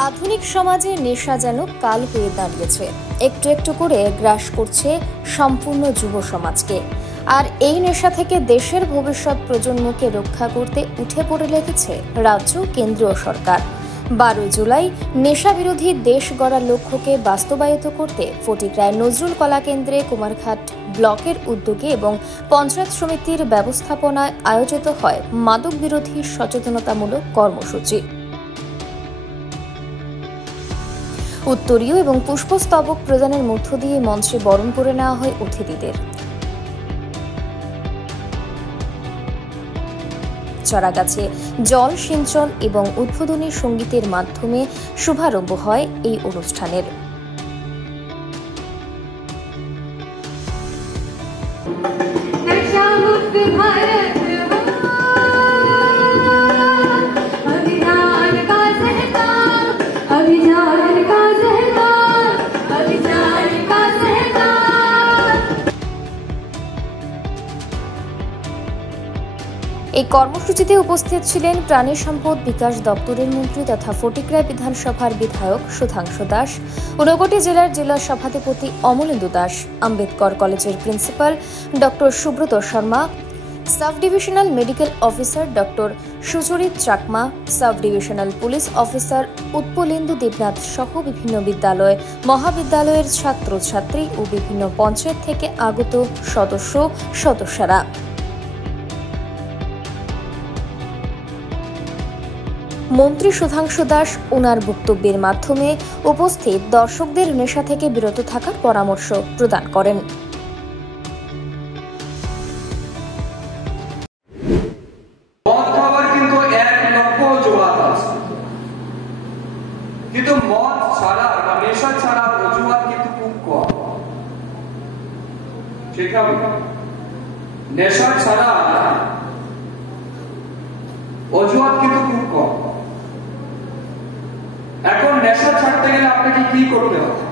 আধুনিক সমাজে নেশা যেন কাল হয়ে দাঁড়িয়েছে, একটু একটু করে গ্রাস করছে সম্পূর্ণ যুব সমাজকে। আর এই নেশা থেকে দেশের ভবিষ্যৎ প্রজন্মকে রক্ষা করতে উঠে পড়ে লেগেছে রাজ্য কেন্দ্রীয় সরকার। 12 জুলাই নেশা বিরোধী দেশ গড়ার লক্ষ্যকে বাস্তবায়িত করতে ফটিকরায় নজরুল কলা কেন্দ্রে কুমারঘাট ব্লকের উদ্যোগে এবং পঞ্চায়েত সমিতির ব্যবস্থাপনায় আয়োজিত হয় মাদক বিরোধী সচেতনতামূলক কর্মসূচি। উত্তরীয় এবং পুষ্পস্তবক প্রদানের মধ্য দিয়ে মঞ্চে বরণ করে নেওয়া হয় অতিথিদের। চারাগাছে জল সিঞ্চন এবং উদ্বোধনী সঙ্গীতের মাধ্যমে শুভারম্ভ হয় এই অনুষ্ঠানের। এই কর্মসূচিতে উপস্থিত ছিলেন প্রাণী সম্পদ বিকাশ দপ্তরের মন্ত্রী তথা ফটিকরায় বিধানসভার বিধায়ক সুধাংশু দাস, ঊনকোটি জেলার জেলা সভাধিপতি অমলেন্দু দাস, আম্বেদকর কলেজের principal doctor Subrata Sharma, sub divisional medical officer doctor Sucharit Chakma, sub divisional police officer Utpalendu Debnath সহ বিভিন্ন বিদ্যালয় মহাবিদ্যালয়ের ছাত্রছাত্রী ও বিভিন্ন পঞ্চায়েত থেকে আগত সদস্যরা। মন্ত্রী সুধাংশু দাস ওনার বক্তব্যের মাধ্যমে উপস্থিত দর্শকদের নেশা থেকে বিরত থাকার পরামর্শ প্রদান করেন। মদ খাবার কিন্তু এক লক্ষ অজুহাত আছে, কিন্তু মদ ছাড়া বা নেশা ছাড়া অজুহাত কিন্তু খুব কম। ঠিক আছে, নেশা ছাড়া অজুহাত কিন্তু খুব কম। এখন নেশা ছাড়তে গেলে আপনাকে কি করতে হবে?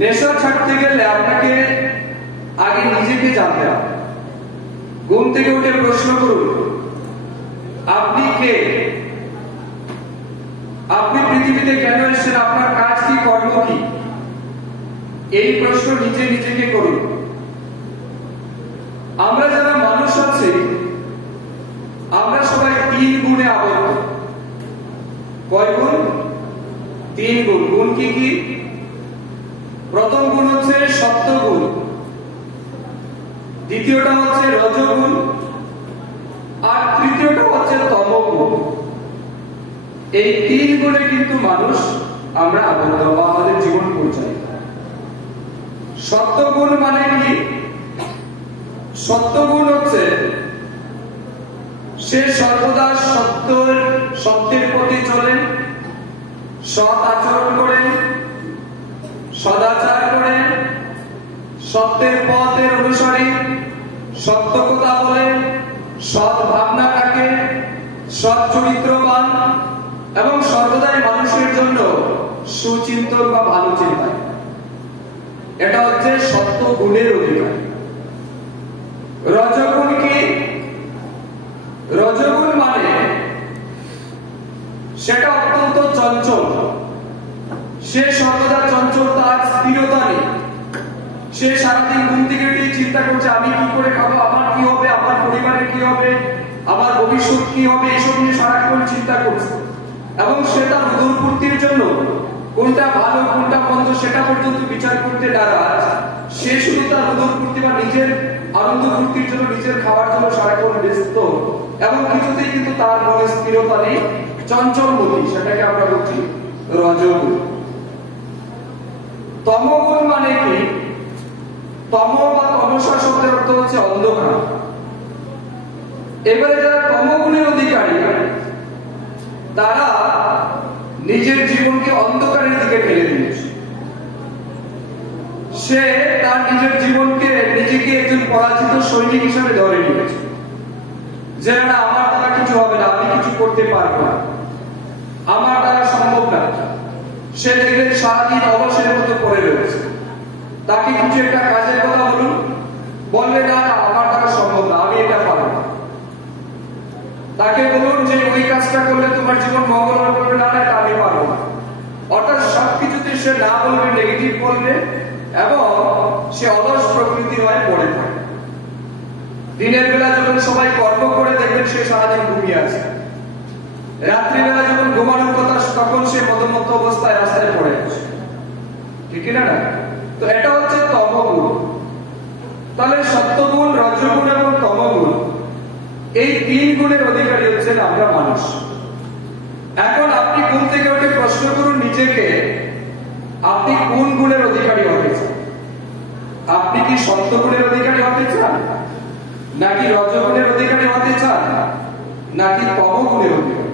নেশা ছাড়তে গেলে আপনাকে আগে নিজেকে জানতে হবে। ঘুম থেকে উঠে প্রশ্ন করুন, আপনি কে? আপনি পৃথিবীতে কেন এসেছেন? আপনার কাজ কি, কর্ম কি? এই প্রশ্ন নিজেকে করুন। আমরা যারা মানুষ আছি, আমরা সবাই 3 গুণে আবদ্ধ। কয় গুণ? 3 গুণ। গুণ কি কি? প্রথম গুণ হচ্ছে সত্ত্বগুণ, দ্বিতীয়টা হচ্ছে রজগুণ, আর তৃতীয়টা হচ্ছে তমগুণ। এই 3 গুণে কিন্তু মানুষ আমরা আবদ্ধ বা আমাদের জীবন পরিচয়। সত্ত্বগুণ মানে কি? সত্ত্বগুণ হচ্ছে সে সর্বদা সত্যের পথে চলে, সৎ আচরণ করে, সদাচার করে, সত্যের পথের অনুসারী, সত্য কথা বলে, সৎ ভাবনা রাখে, সৎ চরিত্রবান এবং সর্বদাই মানুষের জন্য সুচিন্তন বা ভালো চিন্তা। এটা হচ্ছে সত্য গুণের অধিকার। রজগুণ কি? রজগুণ মানে সেটা অত্যন্ত চঞ্চল, সে সর্বদা চঞ্চলতা, স্থিরতা নেই। সে সারাদিন ঘুম থেকে উঠে চিন্তা করছে আমি কি করে খাবো, আমার কি হবে, আমার পরিবারের কি হবে, আমার ভবিষ্যৎ কি হবে, এসব নিয়ে সারাক্ষণ চিন্তা করছে। এবং সেটা উদর পূর্তির জন্য কোনটা ভালো কোনটা মন্দ সেটা পর্যন্ত বিচার করতে নারাজ। সে শুধু তার উদর পূর্তি বা নিজের আনন্দ ফুর্তির জন্য, নিজের খাওয়ার জন্য সারাক্ষণ ব্যস্ত, এবং কিছুতেই কিন্তু তার মনে স্থিরতা নেই, চঞ্চলমতি। সেটাকে আমরা বলছি রজগুণ। তমগুণ মানে কি? তম বা তমসা শব্দের অর্থ হচ্ছে অন্ধকার। এবারে যারা তমগুণের অধিকারী, তারা নিজের জীবনকে অন্ধকারের দিকে ফেলে দিয়েছে। সে তার নিজের জীবনকে নিজেকে একজন পরাজিত সৈনিক হিসেবে ধরে নিয়েছে, যে না আমার দ্বারা কিছু হবে না, আমি কিছু করতে পারবো না, আমার দ্বারা সম্ভব না। সে দেখবেন সারাদিন অবসরের মতো পড়ে রয়েছে। তাকে কিছু একটা কাজের কথা বলুন, বলবে না আমার দ্বারা সম্ভব না, আমি এটা পারবো না। তাকে বলুন যে ওই কাজটা করলে তোমার জীবন মঙ্গল করবে, না না আমি পারবো না। অর্থাৎ সবকিছুতে সে না বলবে, নেগেটিভ বলবে এবং সে অলস প্রকৃতি হয়ে পড়ে থাকে। দিনের বেলা যখন সবাই কর্ম করে দেখবেন সে সারাদিন ঘুমিয়ে আছে, রাত্রিবেলা যখন ঘুমানোর কথা তখন সে মধ্যমত্ত অবস্থায় রাস্তায় পড়ে আছে, ঠিক না? তো এটা হচ্ছে তমগুণ। তাহলে সত্যগুণ, রজগুণ এবং তমগুণ, এই 3 গুণের অধিকারী হচ্ছেন আমরা মানুষ। এখন আপনি ঘুম থেকে উঠে প্রশ্ন করুন নিজেকে, আপনি কোন গুণের অধিকারী হতে চান? আপনি কি সত্যগুণের অধিকারী হতে চান, নাকি রজগুণের অধিকারী হতে চান, নাকি তমগুণের অধিকারী?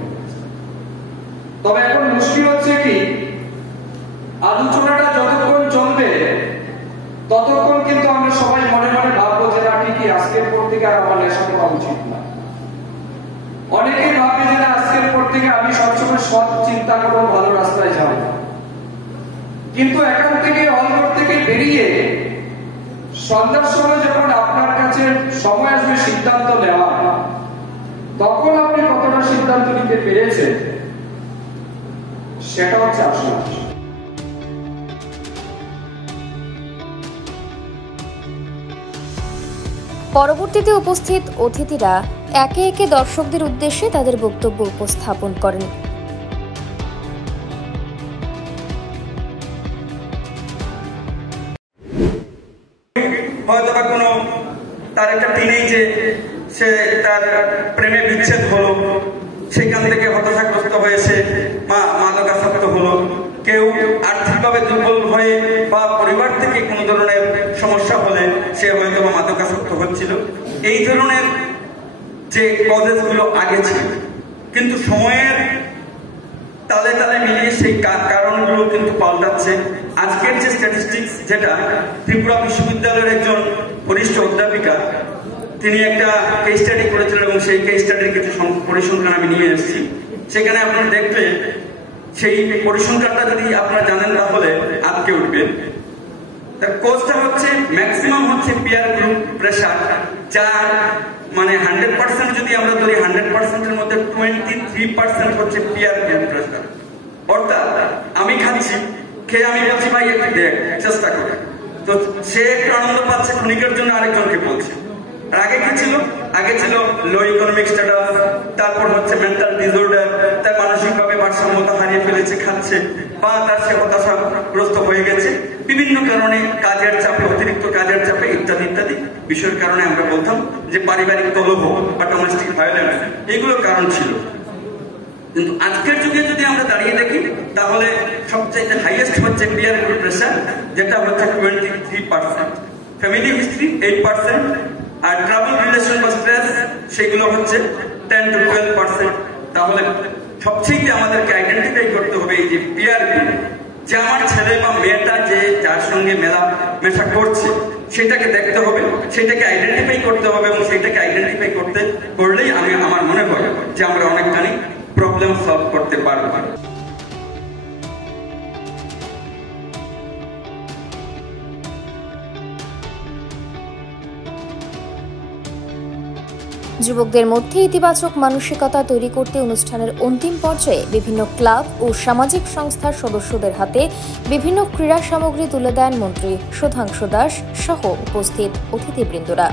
তবে এখন মুশকিল হচ্ছে কি, আলোচনাটা যতক্ষণ চলবে ততক্ষণ কিন্তু আমরা সবাই মনে মনে ভাববো যে না ঠিকই, আজকের পর থেকে আর আমার নেশা করা উচিত না। অনেকেই ভাবে যে না আজকের পর থেকে আমি সবসময় সৎ চিন্তা করবো, ভালো রাস্তায় যাব। কিন্তু এখান থেকে হলঘর থেকে বেরিয়ে সন্ধ্যার সময় যখন আপনার কাছে সময় আসবে সিদ্ধান্ত নেওয়া, তখন আপনি কতটা সিদ্ধান্ত নিতে পেরেছেন সেটা হচ্ছে আসল। পরবর্তীতে উপস্থিত অতিথিরা একে একে দর্শকদের উদ্দেশ্যে তাদের বক্তব্য উপস্থাপন করেন। হয়তোবা কোনো তার একটা টিনেজে সে তার প্রেমে বিচ্ছেদ হলো, সেখান থেকে হতাশাগ্রস্ত হয়েছে, মাদকাসক্ত হলো, কেউ আর্থিকভাবে দুর্বল হয়ে বা পরিবার থেকে কোনো ধরনের সমস্যা হলে সে হয়তো মাদকাসক্ত হচ্ছিল। এই ধরনের যে কজেসগুলো আগে ছিল, কিন্তু সময়ের তালে তালে মিলিয়ে সেই কারণগুলো কিন্তু পাল্টাচ্ছে। আজকের যে স্ট্যাটিস্টিক্স, যেটা ত্রিপুরা বিশ্ববিদ্যালয়ের একজন বরিষ্ঠ অধ্যাপিকা তিনি একটা কেস স্টাডি করেছিলেন এবং সেই কেস স্টাডির কিছু পরিসংখ্যান আমি নিয়ে এসেছি। সেখানে আপনারা দেখলে সেই পরিসংখ্যানটা যদি আপনারা জানেন তাহলে আটকে উঠবেন। তার কোজটা হচ্ছে ম্যাক্সিমাম হচ্ছে পিয়ার গ্রুপ প্রেশার, যার মানে 100% যদি আমরা ধরি 100%-এর মধ্যে 23% হচ্ছে পিয়ার গ্রুপ প্রেশার। অর্থাৎ আমি খাচ্ছি, খেয়ে আমি বলছি ভাই একটু দেখ, চেষ্টা করে, তো সে একটু আনন্দ পাচ্ছে ক্ষণিকের জন্য, আরেকজনকে বলছে। আর আগে কি ছিল? আগে ছিল লো ইকোনমিক স্ট্যাটাস, তারপর হচ্ছে মেন্টাল ডিসঅর্ডার, তার মানসিকভাবে ভারসাম্যতা হারিয়ে ফেলেছে, খাচ্ছে, বা তার সে হতাশাগ্রস্ত হয়ে গেছে বিভিন্ন কারণে, কাজের চাপে, অতিরিক্ত কাজের চাপে ইত্যাদি ইত্যাদি বিষয়ের কারণে আমরা বলতাম যে পারিবারিক কলহ বা ডোমেস্টিক ভায়োলেন্স, এগুলো কারণ ছিল। কিন্তু আজকের যুগে যদি আমরা দাঁড়িয়ে দেখি তাহলে সবচেয়ে হাইয়েস্ট হচ্ছে পিয়ার গ্রুপ প্রেশার, যেটা হচ্ছে 23%, ফ্যামিলি হিস্ট্রি 8%, আর ট্রাভেল রিলেশন বা স্ট্রেস সেগুলো হচ্ছে 10 to 12%। তাহলে সবচেয়ে আমাদেরকে আইডেন্টিফাই করতে হবে এই যে পিয়ার গ্রুপ, যে আমার ছেলে বা মেয়েটা যে যার সঙ্গে মেশা করছে সেটাকে দেখতে হবে, সেটাকে আইডেন্টিফাই করতে হবে, এবং সেটাকে আইডেন্টিফাই করলেই আমার মনে হয় যে আমরা অনেকখানি প্রবলেম সলভ করতে পারবো। যুবকদের মধ্যে ইতিবাচক মানসিকতা তৈরি করতে অনুষ্ঠানের অন্তিম পর্যায়ে বিভিন্ন ক্লাব ও সামাজিক সংস্থার সদস্যদের হাতে বিভিন্ন ক্রীড়া সামগ্রী তুলে দেন মন্ত্রী সুধাংশু দাস সহ উপস্থিত অতিথিবৃন্দরা।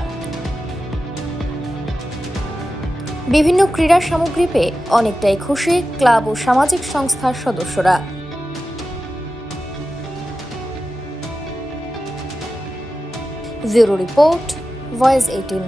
বিভিন্ন ক্রীড়া সামগ্রী পেয়ে অনেকটাই খুশি ক্লাব ও সামাজিক সংস্থার সদস্যরা। Bureau report, voice 18।